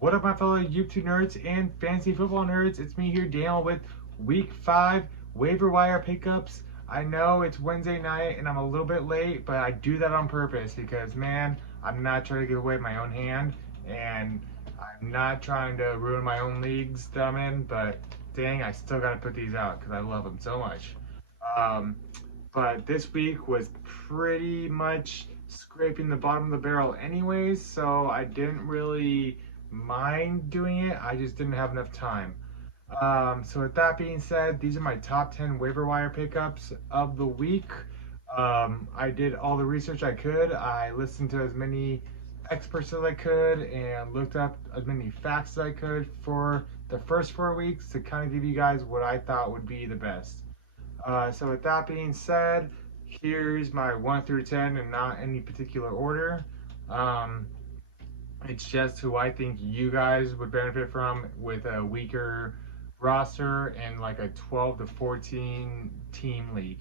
What up, my fellow YouTube nerds and fantasy football nerds? It's me here, Daniel, with Week 5 waiver wire pickups. I know it's Wednesday night and I'm a little bit late, but I do that on purpose because, man, I'm not trying to get away with my own hand, and I'm not trying to ruin my own leagues that I'm in, but dang, I still got to put these out because I love them so much. Um, but this week was pretty much scraping the bottom of the barrel anyways, so I didn't really mind doing it. I just didn't have enough time. So with that being said, these are my top 10 waiver wire pickups of the week. I did all the research I could. I listened to as many experts as I could and looked up as many facts as I could for the first 4 weeks to kind of give you guys what I thought would be the best. So with that being said, here's my 1 through 10 and not any particular order. Um, it's just who I think you guys would benefit from with a weaker roster and like a 12 to 14 team league.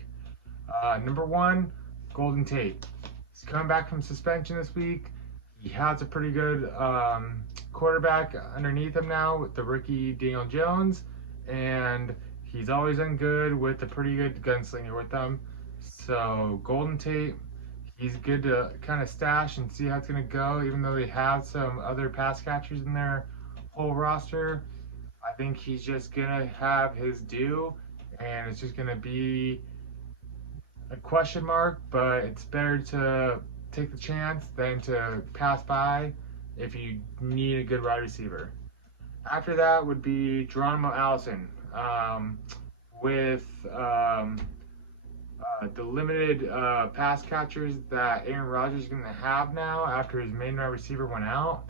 Number 1, Golden Tate. He's coming back from suspension this week. He has a pretty good quarterback underneath him now with the rookie Daniel Jones, and he's always done good with a pretty good gunslinger with them. So Golden Tate, he's good to kind of stash and see how it's going to go, even though they have some other pass catchers in their whole roster. I think he's just going to have his due, and it's just going to be a question mark, but it's better to take the chance than to pass by if you need a good wide receiver. After that would be Geronimo Allison. With the limited pass catchers that Aaron Rodgers is going to have now after his main wide receiver went out,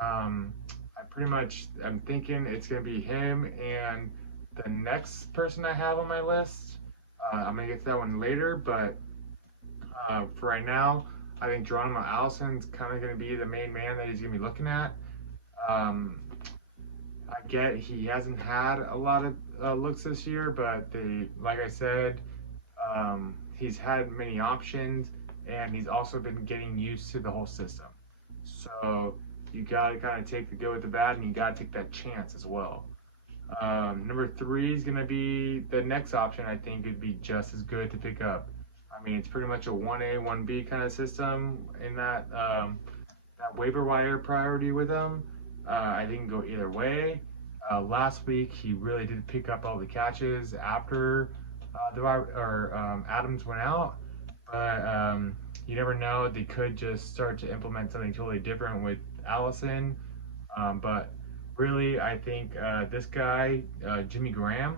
I'm thinking it's going to be him and the next person I have on my list. I'm going to get to that one later, but for right now, I think Geronimo Allison's kind of going to be the main man that he's going to be looking at. I get he hasn't had a lot of looks this year, but like I said, he's had many options, and he's also been getting used to the whole system. So you got to kind of take the good with the bad, and you got to take that chance as well. Number 3 is going to be the next option. I think would be just as good to pick up. I mean, it's pretty much a 1A, 1B kind of system in that waiver wire priority with him. I think go either way. Last week, he really did pick up all the catches after Adams went out, but you never know. They could just start to implement something totally different with Allison. But really, I think this guy, Jimmy Graham,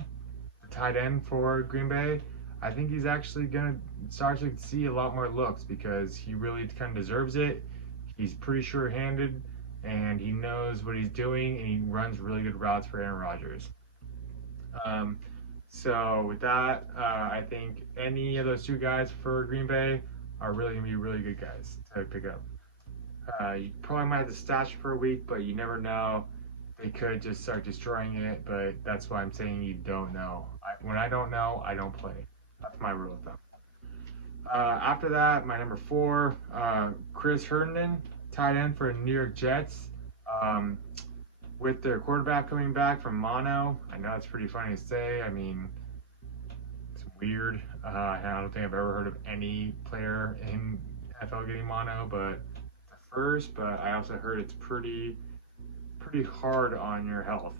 the tight end for Green Bay, I think he's actually going to start to see a lot more looks because he really kind of deserves it. He's pretty sure-handed, and he knows what he's doing, and he runs really good routes for Aaron Rodgers. So with that, I think any of those two guys for Green Bay are really going to be really good guys to pick up. You probably might have to stash for a week, but you never know. They could just start destroying it, but that's why I'm saying you don't know. When I don't know, I don't play. That's my rule of thumb. After that, my number 4, Chris Herndon, tight end for New York Jets. With their quarterback coming back from mono, I know it's pretty funny to say. I mean, it's weird. I don't think I've ever heard of any player in NFL getting mono, but the first. But I also heard it's pretty hard on your health.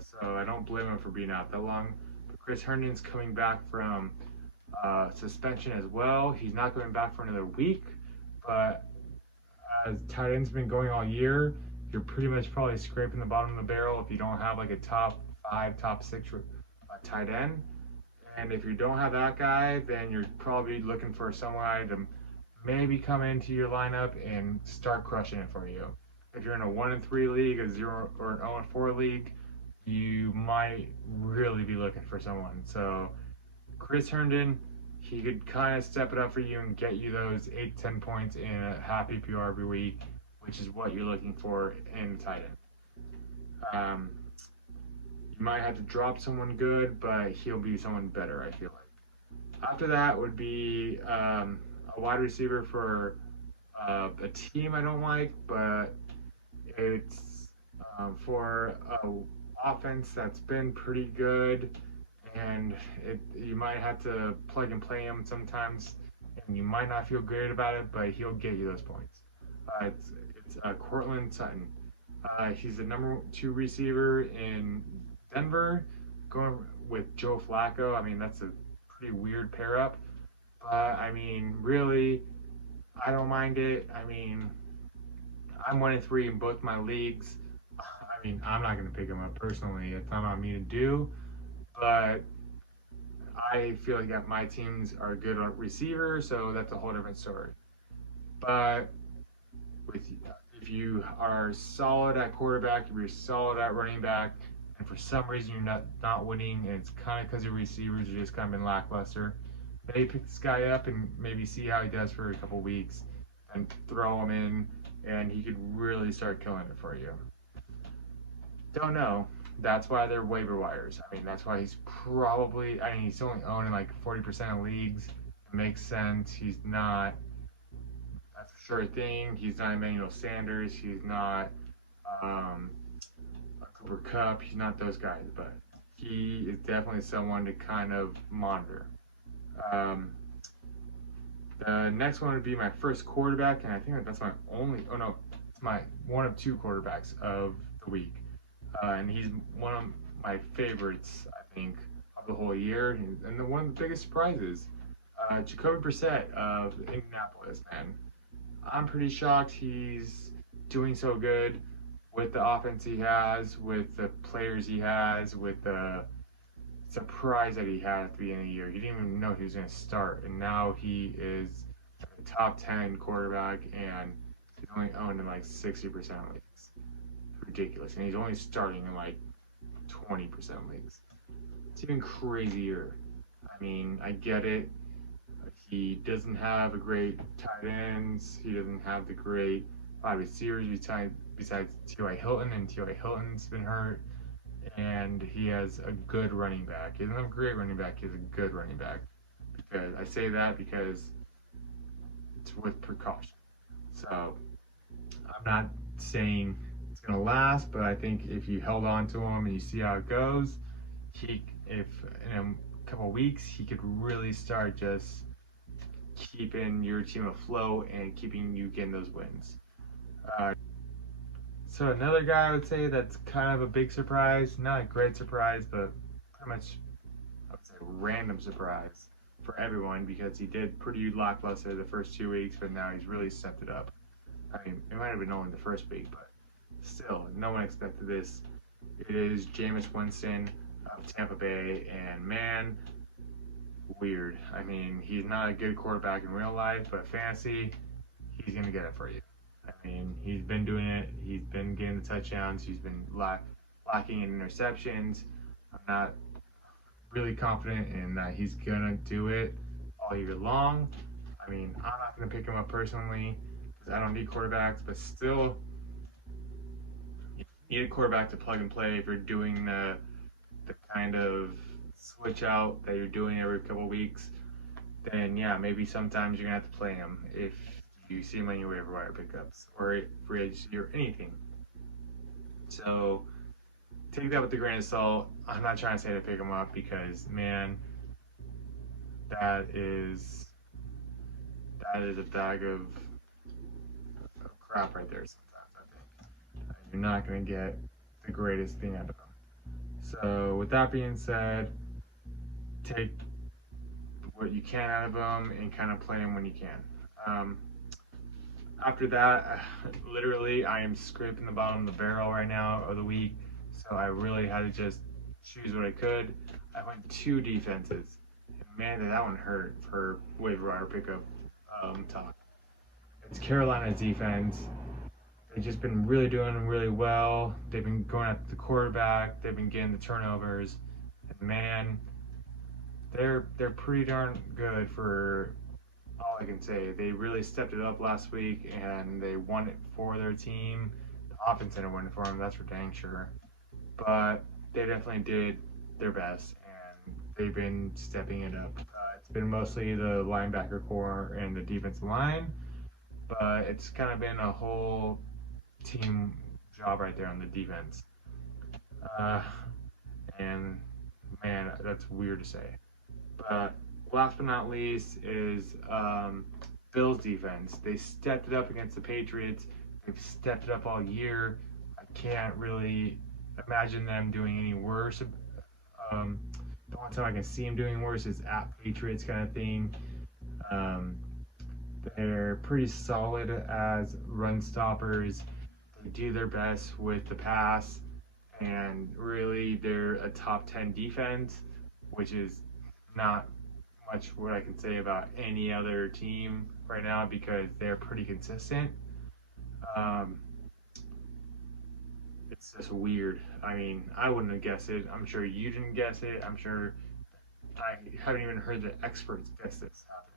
So I don't blame him for being out that long. But Chris Herndon's coming back from suspension as well. He's not coming back for another week, but as tight end's been going all year, you're pretty much probably scraping the bottom of the barrel if you don't have like a top 5, top 6 tight end. And if you don't have that guy, then you're probably looking for someone to maybe come into your lineup and start crushing it for you. If you're in a 1-3 league, a 0 or an 0-4 league, you might really be looking for someone. So Chris Herndon, he could kind of step it up for you and get you those 8-10 points in a half PPR every week, which is what you're looking for in tight end. You might have to drop someone good, but he'll be someone better, I feel like. After that would be a wide receiver for a team I don't like, but it's for a offense that's been pretty good, and you might have to plug and play him sometimes, and you might not feel great about it, but he'll get you those points. It's Cortland Sutton. He's the number 2 receiver in Denver, going with Joe Flacco. I mean, that's a pretty weird pair up, but I mean, really, I don't mind it. I mean, I'm 1-3 in both my leagues. I mean, I'm not going to pick him up personally. It's not on me to do, but I feel like my teams are good on receiver, so that's a whole different story. But with if you are solid at quarterback, if you're solid at running back, and for some reason you're not winning, and it's kind of because your receivers are just kind of been lackluster, maybe pick this guy up and maybe see how he does for a couple weeks, and throw him in, and he could really start killing it for you. Don't know. That's why they're waiver wires. I mean, that's why he's probably. I mean, he's only owning like 40% of leagues. It makes sense. He's not a sure thing. He's not Emmanuel Sanders. He's not a Cooper Cup. He's not those guys, but he is definitely someone to kind of monitor. Um, the next one would be my first quarterback, and I think that's my only. Oh no, it's my one of 2 quarterbacks of the week. And he's one of my favorites, I think, of the whole year, and one of the biggest surprises. Jacoby Brissett of Indianapolis, man. I'm pretty shocked he's doing so good with the offense he has, with the players he has, with the surprise that he had at the beginning of the year. He didn't even know he was going to start, and now he is a top 10 quarterback, and he's only owned in like 60% of leagues. Ridiculous, and he's only starting in like 20% leagues. It's even crazier. I mean, I get it. He doesn't have a great tight ends. He doesn't have the great wide receivers besides T.Y. Hilton, and T.Y. Hilton's been hurt. And he has a good running back. He doesn't have a great running back. He has a good running back. Because I say that because it's with precaution. So I'm not saying going to last, but I think if you held on to him and you see how it goes, if in a couple weeks he could really start just keeping your team afloat and keeping you getting those wins. So another guy I would say that's kind of a big surprise, not a great surprise, but pretty much I would say random surprise for everyone because he did pretty lackluster the first 2 weeks, but now he's really stepped it up. I mean, it might have been only the first week, but still, no one expected this. It is Jameis Winston of Tampa Bay, and man, weird. I mean, he's not a good quarterback in real life, but fantasy, he's going to get it for you. I mean, he's been doing it. He's been getting the touchdowns. He's been lacking in interceptions. I'm not really confident in that he's going to do it all year long. I mean, I'm not going to pick him up personally because I don't need quarterbacks, but still, need a quarterback to plug and play if you're doing the kind of switch out that you're doing every couple of weeks. Then yeah, maybe sometimes you're gonna have to play him if you see him on your waiver wire pickups or free agency or anything. So take that with a grain of salt. I'm not trying to say to pick him up because man, that is a bag of crap right there. You're not going to get the greatest thing out of them. So with that being said, take what you can out of them and kind of play them when you can. After that, literally, I am scraping the bottom of the barrel right now of the week, so I really had to just choose what I could. I went 2 defenses, and man, did that one hurt for waiver wire pickup talk. It's Carolina's defense. They've just been really doing really well. They've been going after the quarterback. They've been getting the turnovers. And man, they're pretty darn good for all I can say. They really stepped it up last week, and they won it for their team. The offense didn't win it for them, that's for dang sure. But they definitely did their best, and they've been stepping it up. It's been mostly the linebacker core and the defensive line, but it's kind of been a whole team job right there on the defense. And man, that's weird to say. But last but not least is Bills defense. They stepped it up against the Patriots. They've stepped it up all year. I can't really imagine them doing any worse. The only time I can see them doing worse is at Patriots kind of thing. Um, they're pretty solid as run stoppers. They do their best with the pass, and really they're a top 10 defense, which is not much what I can say about any other team right now because they're pretty consistent. Um, it's just weird. I mean, I wouldn't have guessed it. I'm sure you didn't guess it. I'm sure I haven't even heard the experts guess this happening.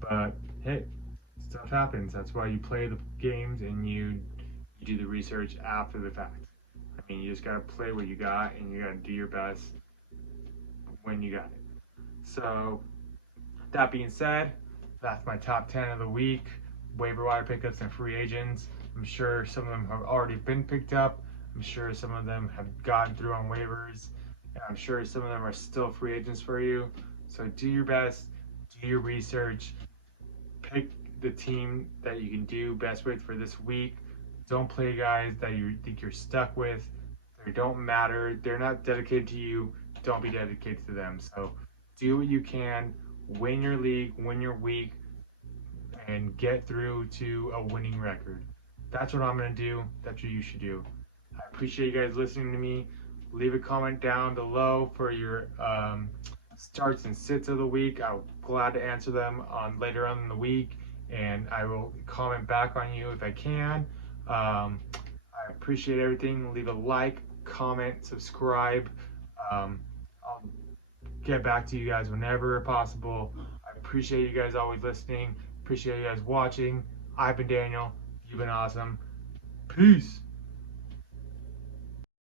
But hey, stuff happens. That's why you play the games and you do the research after the fact. I mean, you just gotta play what you got and you gotta do your best when you got it. So, that being said, that's my top 10 of the week. Waiver wire pickups and free agents. I'm sure some of them have already been picked up. I'm sure some of them have gotten through on waivers. And I'm sure some of them are still free agents for you. So do your best, do your research, pick the team that you can do best with for this week. Don't play guys that you think you're stuck with. They don't matter. They're not dedicated to you. Don't be dedicated to them. So do what you can, win your league, win your week, and get through to a winning record. That's what I'm going to do. That's what you should do. I appreciate you guys listening to me. Leave a comment down below for your starts and sits of the week. I'm glad to answer them on later on in the week, and I will comment back on you if I can. I appreciate everything. Leave a like, comment, subscribe. I'll get back to you guys whenever possible. I appreciate you guys always listening. Appreciate you guys watching. I've been Daniel. You've been awesome. Peace.